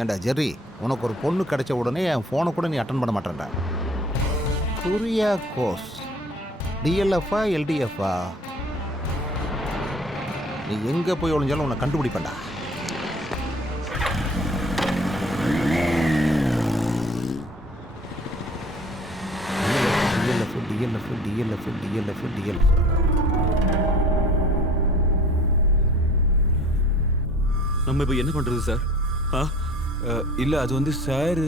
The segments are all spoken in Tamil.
ஏண்டா ஜெர்ரி, உனக்கு ஒரு பொண்ணு கிடைச்ச உடனே என் ஃபோனை கூட நீ அட்டன் பண்ண மாட்டேன்டா. குரியாக்கோஸ் டிஎல்எஃப்ஆ எல்டிஎஃப்ஆ? நீ எங்கே போய் ஒளிஞ்சாலும் உன்னை கண்டுபிடிப்பேன்டா. நம்ம இப்போ என்ன பண்றது சார்? இல்ல அது வந்து சார்,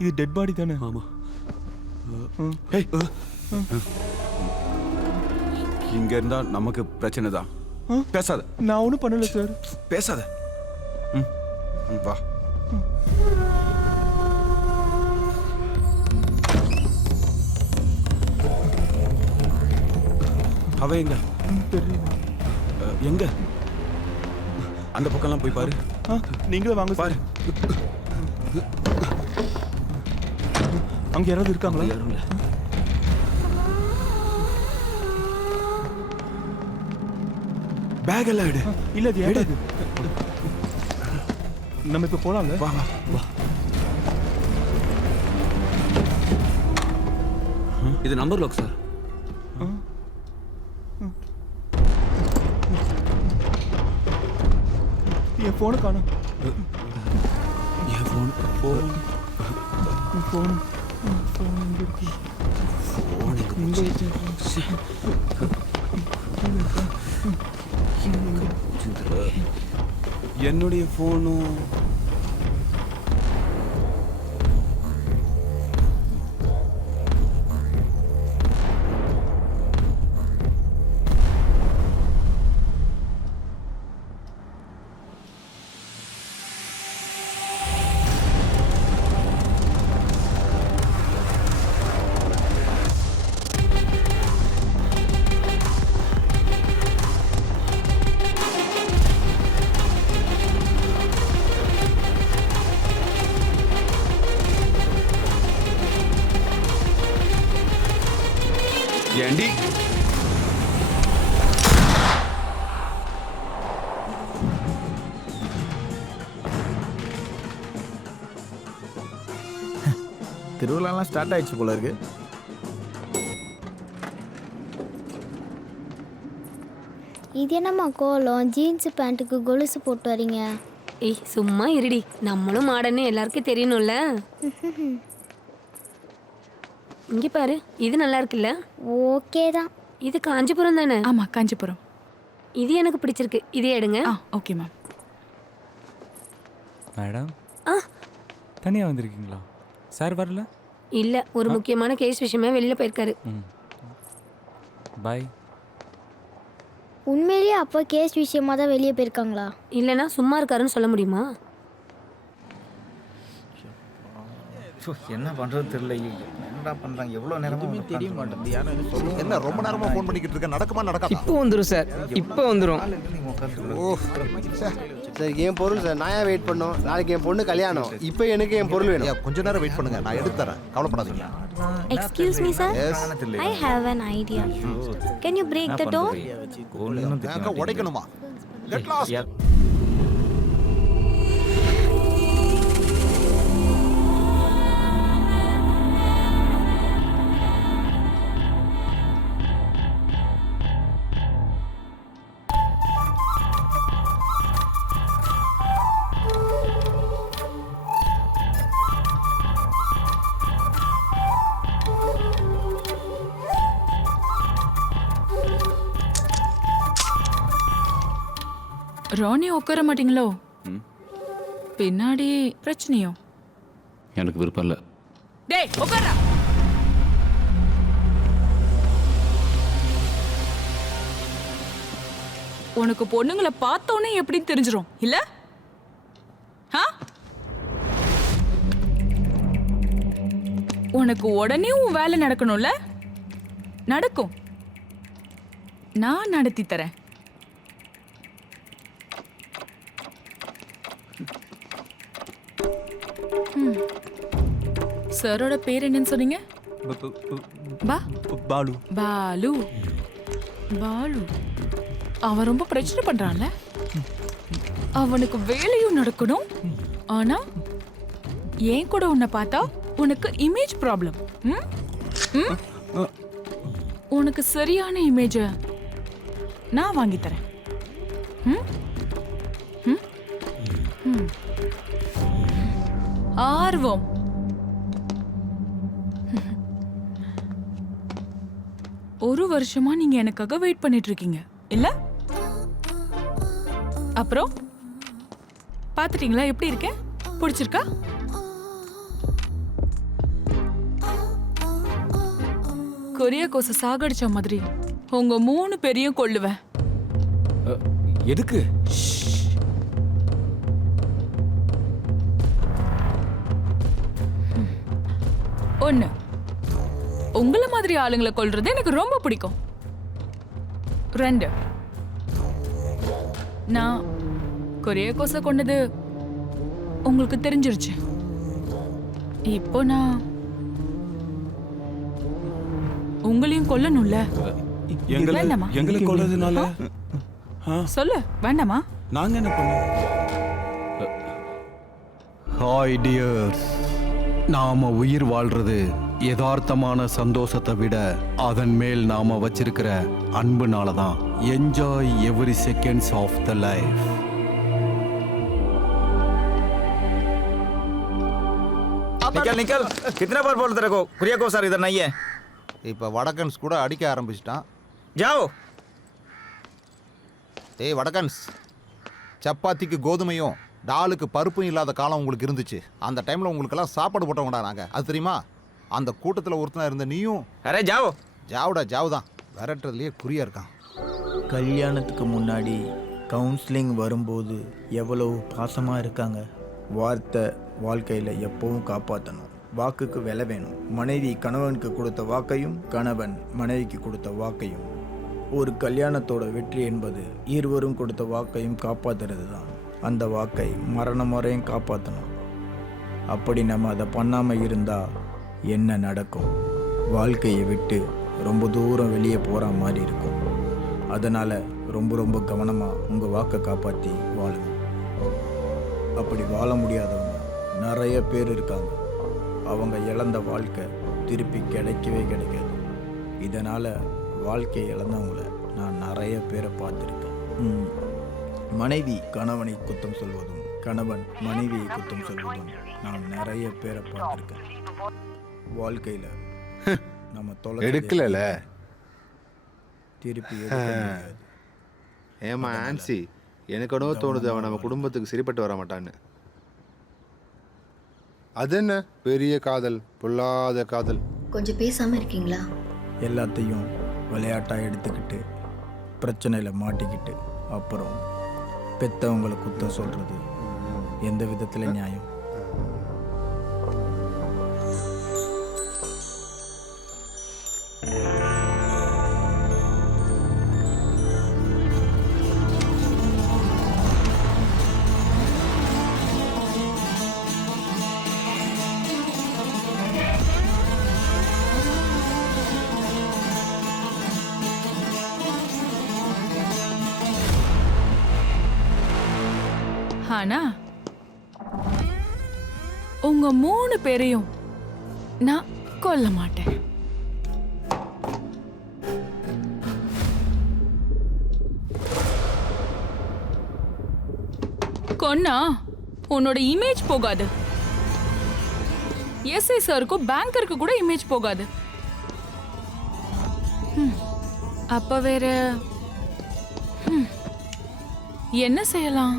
இது டெட் பாடி தானே? ஆமா. இங்க இருந்தா நமக்கு பிரச்சனை தான். பேசாத. நான் ஒன்றும் பண்ணல சார். பேசாத. வா. அவ எங்க? எங்க? அந்த பக்கம்லாம் போய் பாரு. நீங்களே வாங்க பாரு. அங்க யாராவது இருக்காங்களா? யாரும் இல்லை. பேக் எல்லாம் எடு. இல்ல அது எடு. நம்ம இப்ப போலாம்ல? வா வா வா. இது நம்பர் லாக் சார். என் போனை காணோம். என் ஃபோன் ஃபோன் ஃபோன் ஃபோன் எங்க இருக்கு? இங்க என்னுடைய ஃபோனும் ஏண்டி? திருவிழாலாம் ஸ்டார்ட் ஆயிடுச்சு போல இருக்கு. இது என்னம்மா கோலம்? ஜீன்ஸ் பேண்ட்டுக்கு கொலுசு போட்டு வரீங்க? ஏய் சும்மா இருடி, நம்மளும் மாடன்னு எல்லாருக்கும் தெரியணும்ல. இங்க பாரு, இது நல்லா இருக்குல்ல? ஓகே தான். இது காஞ்சிபுரம் தானே? ஆமா காஞ்சிபுரம். இது எனக்கு பிடிச்சிருக்கு, இதே எடுங்க. Okay ma'am. மேடம் தனியா வந்திருக்கீங்களா? சார் வரல? இல்ல, ஒரு முக்கியமான கேஸ் விஷயமா வெளியில போயிருக்காரு. பாய். உண்மையிலேயே அப்போ கேஸ் விஷயமா தான் வெளியே போயிருக்காங்களா? இல்லைன்னா சும்மா இருக்காருன்னு சொல்ல முடியுமா? என்ன பண்றது தெரியல. என்னடா பண்றாங்க? எவ்வளவு நேரமா தெரிய மாட்டேங்குது. என்ன ரொம்ப நேரமா ஃபோன் பண்ணிக்கிட்டு இருக்க? நடக்குமா நடக்காதா? இப்போ வந்துடும் சார், இப்போ வந்துடும். சார் என் பொருள் சார், நான் ஏன் வெயிட் பண்ணோம்? நாளைக்கு என் பொண்ணு கல்யாணம். இப்போ எனக்கு என் பொருள் வேணும். ஐயா, கொஞ்ச நேரம் வெயிட் பண்ணுங்க, நான் எடுத்து தரேன், கவலைப்படாதீங்க. Excuse me sir, I have an idea. Can you break the door? அக்கா, உடைக்கணுமா? Get lost. ராணி உட்கார மாட்டீங்களோ? பின்னாடி பிரச்சனையோ? எனக்கு விருப்பம் இல்லை. டேய் உட்காரா. உனக்கு பொண்ணுங்களை பார்த்தோன்னே எப்படி தெரிஞ்சிரும் இல்ல? உனக்கு உடனே உன் வேலை நடக்கணும்ல? நடக்கும், நான் நடத்தி தரேன். சரோட பேர் என்னன்னு சொன்னீங்க? பாலு. பாலு. பாலு அவன் ரொம்ப பிரச்சனை பண்றான்ல. அவனுக்கு வேலையும் நடக்கணும், ஆனா ஏன் கூட உன்னை பார்த்தா உனக்கு இமேஜ் ப்ராப்ளம். உனக்கு சரியான இமேஜ நான் வாங்கி தரேன். ஆர்வம். ஒரு வருஷமா நீங்க எனக்காக வெயிட் பண்ணிட்டு இருக்கீங்க இல்ல? அப்புறம் பாத்துட்டீங்களா எப்படி இருக்கேன்? பிடிச்சிருக்கா? கொரியா கோச சாகடிச்ச மாதிரி உங்க 3 பேரையும் கொல்லுவேன். எதுக்கு? ஒண்ணு, உங்கள மாதிரி ஆளுங்களை கொல்றது எனக்கு ரொம்ப பிடிக்கும். 2, நான் கொரியா கோச கொண்டது உங்களுக்கு தெரிஞ்சிருச்சு. இப்போ நான் உங்களையும் கொல்லணும்ல. வேண்டாமா? எங்களை கொல்றதுனால சொல்லு, வேண்டாமா? நாங்க என்ன பண்ணோம்? ஹாய் டியர்ஸ், நாம உயிர் வாழ்றது யதார்த்தமான சந்தோஷத்தை விட அதன் மேல் நாம வச்சிருக்கிற அன்புனால தான். Enjoy every seconds of the life. निकल कितना बार बोलते रखो कुरिया को सर इधर नहीं है. இப்போ வடக்கன்ஸ் கூட அடிக்க ஆரம்பிச்சிட்டான். जाओ. ஏய் வடக்கன்ஸ், சப்பாத்திக்கு கோதுமையும் டாலுக்கு பருப்பும் இல்லாத காலம் உங்களுக்கு இருந்துச்சு. அந்த டைமில் உங்களுக்கெல்லாம் சாப்பாடு போட்டவங்கடா நாங்கள். அது தெரியுமா? அந்த கூட்டத்தில் ஒருத்தனா இருந்த நீயும். अरे जाओ. ஜாவுடா ஜாவு தான், விரட்டுறதுலேயே குறியா இருக்கான். கல்யாணத்துக்கு முன்னாடி கவுன்சிலிங் வரும்போது எவ்வளவு பாசமாக இருக்காங்க. வார்த்தை வாழ்க்கையில் எப்பவும் காப்பாற்றணும். வாக்குக்கு விலை வேணும். மனைவி கணவனுக்கு கொடுத்த வாக்கையும் கணவன் மனைவிக்கு கொடுத்த வாக்கையும். ஒரு கல்யாணத்தோட வெற்றி என்பது இருவரும் கொடுத்த வாக்கையும் காப்பாற்றுறது தான். அந்த வாக்கை மரணம் வரையும் காப்பாற்றணும். அப்படி நம்ம அதை பண்ணாமல் இருந்தால் என்ன நடக்கும்? வாழ்க்கையை விட்டு ரொம்ப தூரம் வெளியே போகிற மாதிரி இருக்கும். அதனால் ரொம்ப ரொம்ப கவனமாக உங்கள் வாக்கை காப்பாற்றி வாழுங்க. அப்படி வாழ முடியாதவங்க நிறைய பேர் இருக்காங்க. அவங்க இழந்த வாழ்க்கை திருப்பி கிடைக்கவே கிடைக்காது. இதனால் வாழ்க்கையை இழந்தவங்கள நான் நிறைய பேரை பார்த்துருக்கேன். மனைவி கணவனை குத்தம் சொல்வதும் கணவன் மனைவியை குத்தம் சொல்வதும் நான் நிறைய பேரை பார்த்துருக்கேன். வாழ்க்கையில் நம்ம தொலை எடுக்கல திருப்பி எடுக்க முடியாது. ஏமா ஆன்சி, எனக்கு என்னவோ தோணுது அவன் நம்ம குடும்பத்துக்கு சரிப்பட்டு வர மாட்டான்னு. அது என்ன பெரிய காதல், பொல்லாத காதல். கொஞ்சம் பேசாம இருக்கீங்களா? எல்லாத்தையும் விளையாட்டாக எடுத்துக்கிட்டு பிரச்சனையில் மாட்டிக்கிட்டு அப்புறம் பெற்றவங்களை குத்தம் சொல்கிறது எந்த விதத்தில் நியாயம்? ஆனா உங்க 3 பேரையும் நான் கொல்ல மாட்டேன். கொன்னா உன்னோட இமேஜ் போகாது. எஸ்ஐ சாருக்கும் பேங்கருக்கு கூட இமேஜ் போகாது. அப்ப வேற என்ன செய்யலாம்?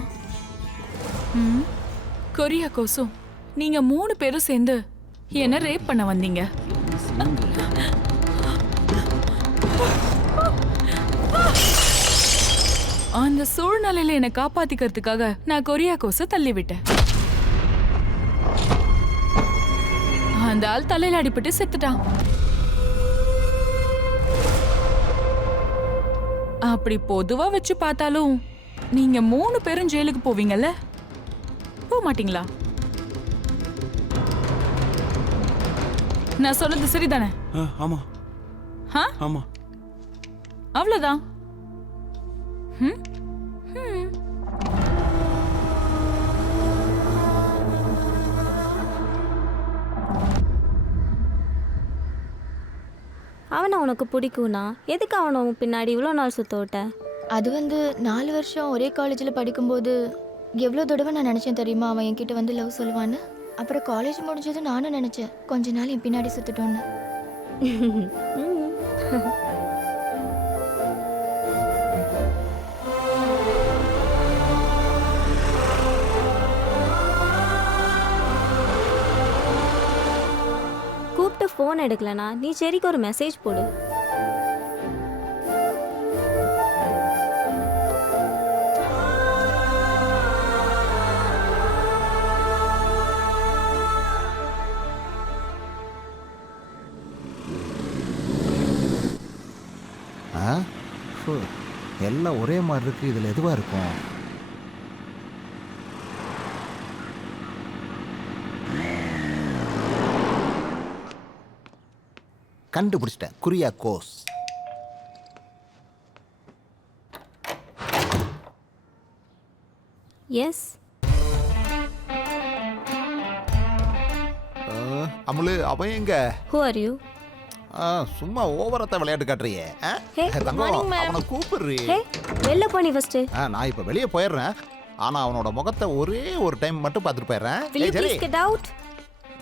கொரியா கோசும் நீங்க 3 பேரும் சேர்ந்து என்ன ரேப் பண்ண வந்தீங்க. அந்த சூழ்நிலையில என்னை காப்பாத்திக்கிறதுக்காக நான் கொரியா கோச தள்ளி விட்டேன். அந்த ஆள் தலையில அடிபட்டு செத்துட்டான். அப்படி பொதுவா வச்சு பார்த்தாலும் நீங்க 3 பேரும் ஜெயிலுக்கு போவீங்கல்ல? போக மாட்டீங்களா? நான் சொன்னது சரிதானே? ஆமா ஆமா. அவ்வளவுதான். அவனை உனக்கு பிடிக்கும்னா எதுக்கு அவனை உன் பின்னாடி இவ்வளோ நாள் சுத்த விட்ட? அது வந்து 4 வருஷம் ஒரே காலேஜில் படிக்கும்போது எவ்வளோ தடவை நான் நினச்சேன் தெரியுமா அவன் என்கிட்ட வந்து லவ் சொல்லுவான்னு. அப்புறம் காலேஜ் முடிஞ்சது நானும் நினச்சேன் கொஞ்ச நாள் என் பின்னாடி சுற்றிட்டோன்னு. கூப்பிட்டு ஃபோன் எடுக்கலனா நீ செரிக்கு ஒரு மெசேஜ் போடு. எல்லாம் ஒரே மாதிரி இருக்கு. இதில் எதுவாக இருக்கும்? கண்டுபிடிச்சிட்டேன். குரியாக்கோஸ். எஸ். அமுலு, அவன் எங்க? Who are you? சும்மா ஓவரத்தை விளையாட்டு காட்டுறியே. Hey, good morning, ma'am. அவனை கூப்பிடுறீ. ஹே, வெளில போ நீ ஃபர்ஸ்ட். நான் இப்போ வெளியே போயிடுறேன். ஆனா அவனோட முகத்தை ஒரே ஒரு டைம் மட்டும் பார்த்துட்டு போயிடுறேன். Will you please get out?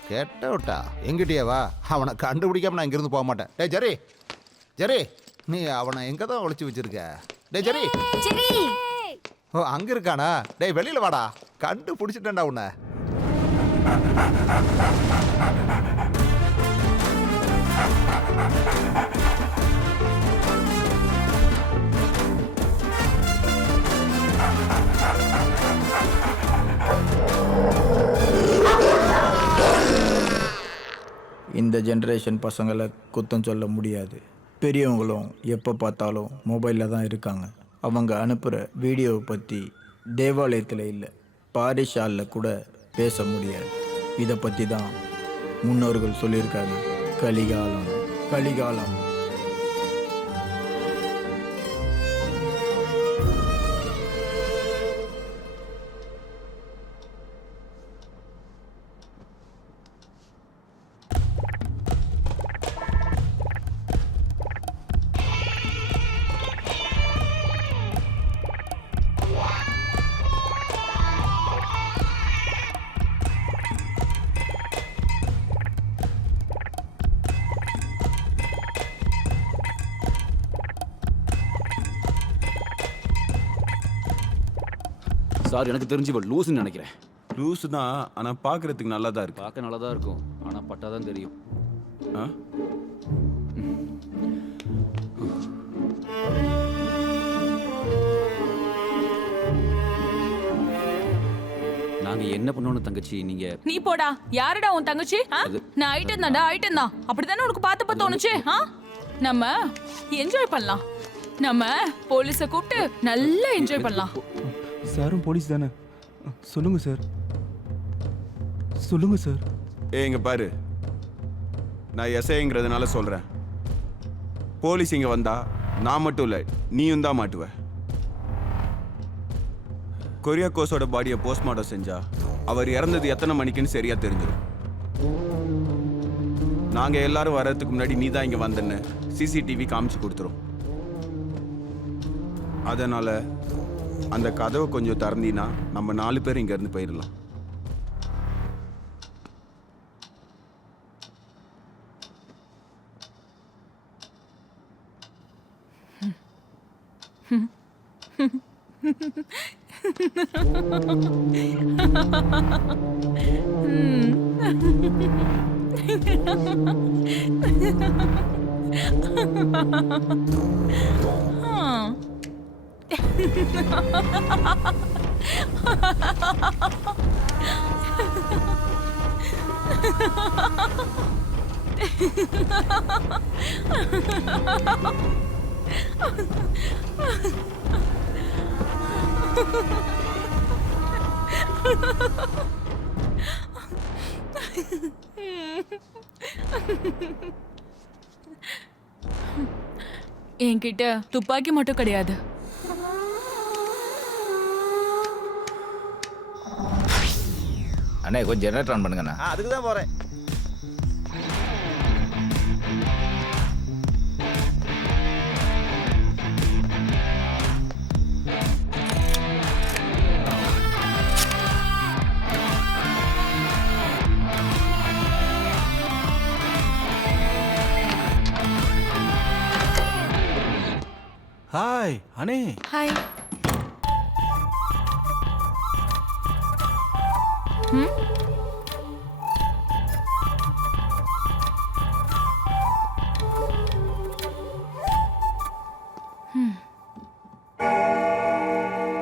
Get அவுட்டா? எங்கிட்டயே வா. அவனை கண்டுபிடிக்காம நான் இங்கிருந்து போக மாட்டேன். டேய் ஜெரி, ஜெரி, நீ அவனை எங்க தான் ஒளிச்சு வச்சிருக்க? டேய் ஜெரி. ஜெரி. ஓ, அங்க இருக்கானா? டேய் வெளியில வாடா. கண்டுபிடிச்சிட்டேன்டா உன்னை. இந்த ஜென்ரேஷன் பசங்களை குத்தம் சொல்ல முடியாது. பெரியவங்களும் எப்போ பார்த்தாலும் மொபைலில் தான் இருக்காங்க. அவங்க அனுப்புகிற வீடியோவை பற்றி தேவாலயத்தில் இல்லை, பாரிஷாலில் கூட பேச முடியாது. இதை பற்றி தான் முன்னோர்கள் சொல்லியிருக்காங்க. கலிகாலம், கலிகாலம். சார், எனக்கு தெரிஞ்சு இவள் லூசுன்னு நினைக்கிறேன். லூஸு தான், ஆனால் பார்க்குறதுக்கு நல்லா தான் இருக்கு. பார்க்க நல்லா தான் இருக்கும், ஆனால் பட்டாதான் தெரியும். ஆ? நாங்க என்ன பண்ணோன்னு தங்கச்சி நீங்க? நீ போடா. யாருடா உன் தங்கச்சி? நான் ஐட்டம் தான்டா, ஐட்டம் தான். அப்படித்தானே உனக்கு பார்த்து தோணுச்சு? நம்ம என்ஜாய் பண்ணலாம். நம்ம போலீஸை கூப்பிட்டு நல்லா என்ஜாய் பண்ணலாம். சாரும் போலீஸ் தானே? சொல்லுங்க சார், சொல்லுங்க சார். இங்க பாரு, நான் எஸ்ஐங்கிறதுனால சொல்கிறேன். போலீஸ் இங்கே வந்தா நான் மட்டும் இல்லை, நீயும் தான் மாட்டுவ. கொரியாக்கோஸோட பாடியை போஸ்ட்மார்ட்டம் செஞ்சா அவர் இறந்தது எத்தனை மணிக்குன்னு சரியா தெரிஞ்சிடும். நாங்கள் எல்லாரும் வர்றதுக்கு முன்னாடி நீ தான் இங்கே வந்தேன்னு சிசிடிவி காமிச்சு கொடுத்துரும். அதனால அந்த கதவை கொஞ்சம் திறந்தீன்னா நம்ம 4 பேர் இங்கேருந்து போயிடலாம். என்கிட்ட துப்பாக்கி மட்டும் கிடையாது. அண்ணே கொஞ்சம் ஜெனரேட்டர் ஆன் பண்ணுங்கண்ணா. அதுக்கு தான் போகிறேன். ஹாய் அனே. ஹாய்.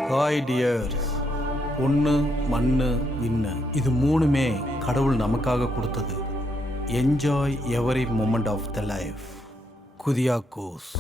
Hi dears. பொண்ணு மண்ணு விண்ணு இது மூணுமே கடவுள் நமக்காக கொடுத்தது. Enjoy every moment of the life. குதியாக்கோஸ்.